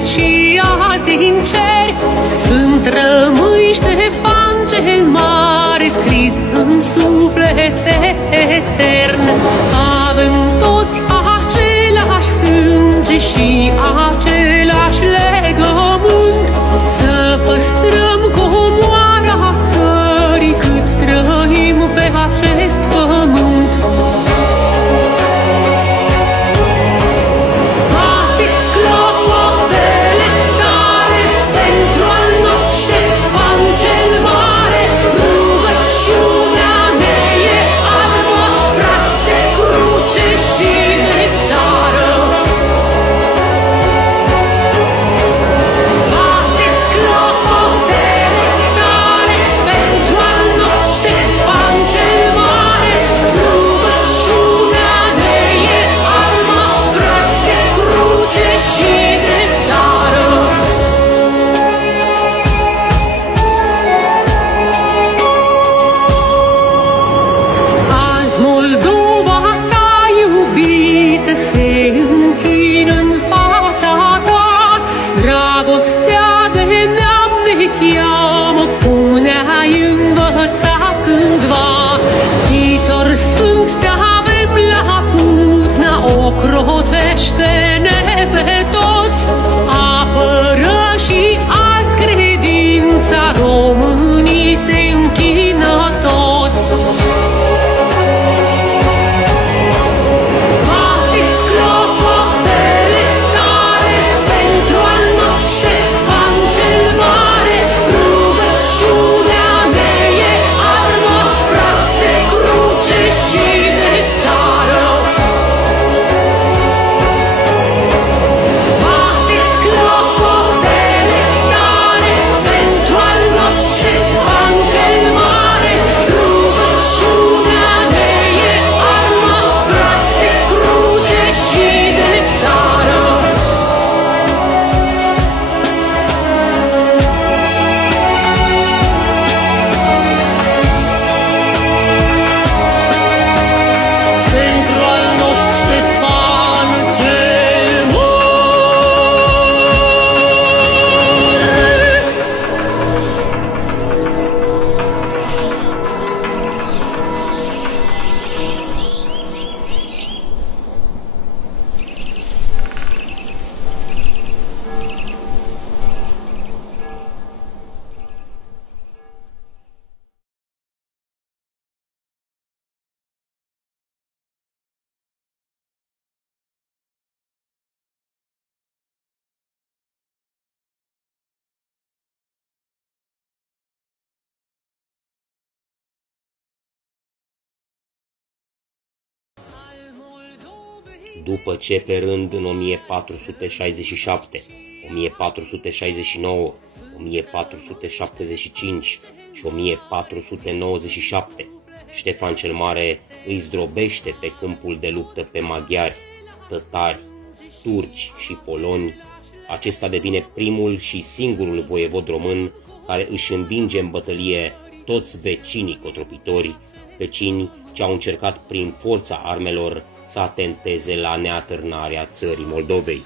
strălucești și azi din cer. Sfânt rămâi Ștefan cel mare, scris în suflete etern. Avem toți același sânge și același legământ, să păstrăm comoara țării cât trăim pe acest pământ. Ocrotește-ne pe toți, apără și azi credința, românii se închină toți. Bateți clopotele tare pentru al nostru Ștefan cel mare, rugăciunea ne e armă, frați de cruce și de țară. După ce pe rând în 1467, 1469, 1475 și 1497, Ștefan cel Mare îi zdrobește pe câmpul de luptă pe maghiari, tătari, turci și poloni, acesta devine primul și singurul voievod român care își învinge în bătălie toți vecinii cotropitori, vecini ce au încercat prin forța armelor să atenteze la neatârnarea țării Moldovei.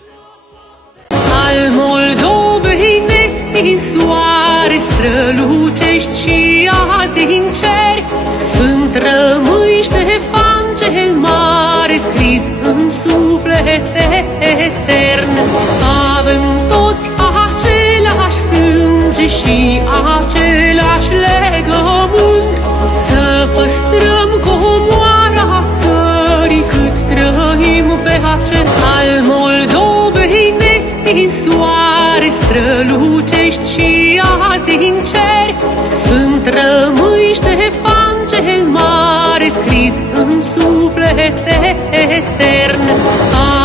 Al Moldovei nestins soare, strălucești și azi din cer. Sfânt rămâi Ștefan cel Mare, scris în suflete etern. Avem toți același sânge și același legământ, să păstrăm comoara țării cât trăim pe acest. Al Moldovei nestins soare, strălucești și azi din cer. Sfânt rămâi Ștefan cel Mare, scris în suflete etern.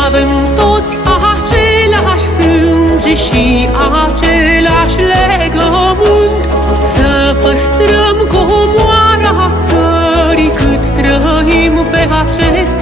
Avem toți același sânge și același legământ, să păstrăm comoara țării cât trăim pe acest